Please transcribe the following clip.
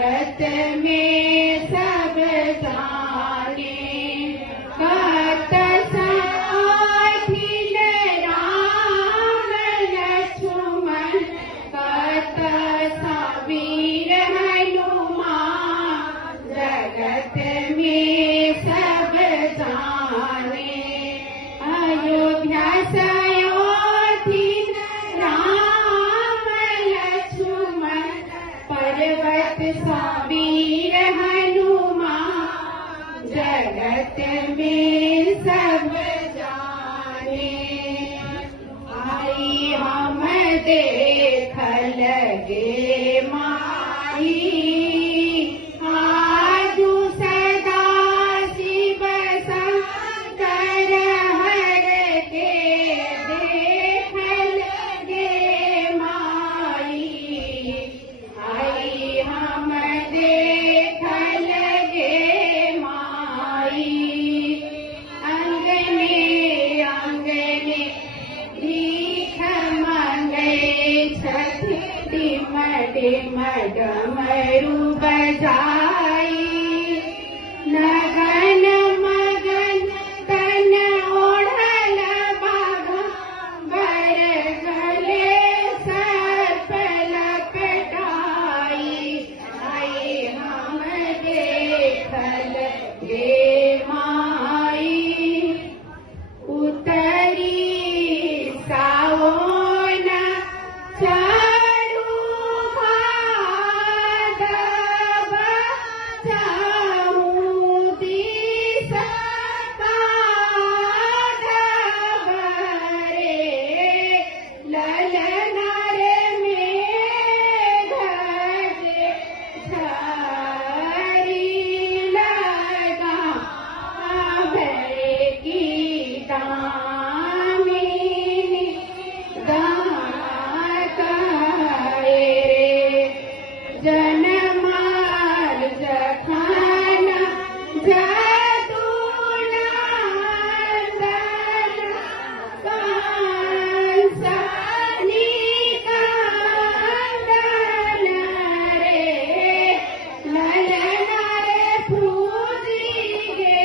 जगत में सब जाने कत साथी राम लक्ष्मण कत वीर हनुमान जगत में सब जाने अयोध्या राम लक्ष्मण पर्वत वीर हनुमान जगत में सब जाने आई हम देख लगे माई आजू सदा शिव शंकर हर के देख लगे माई आई हम देख लगे माई अंगने अंगने भीख मांगे छठी डिम डिम डमरू बजाई लगन मगन तन ओढ़ल बाघा बर गले सर्प लपटाई आई हम देखल गे माई उतरी सावन चढ़ू भादव चहु दिस कादव रे ललन रे मेघ जे झरी लगा भय की दामिनी दात रे जनमाल जखन जदुनंदन कंस निकंदन रे ललन रे फूजी गे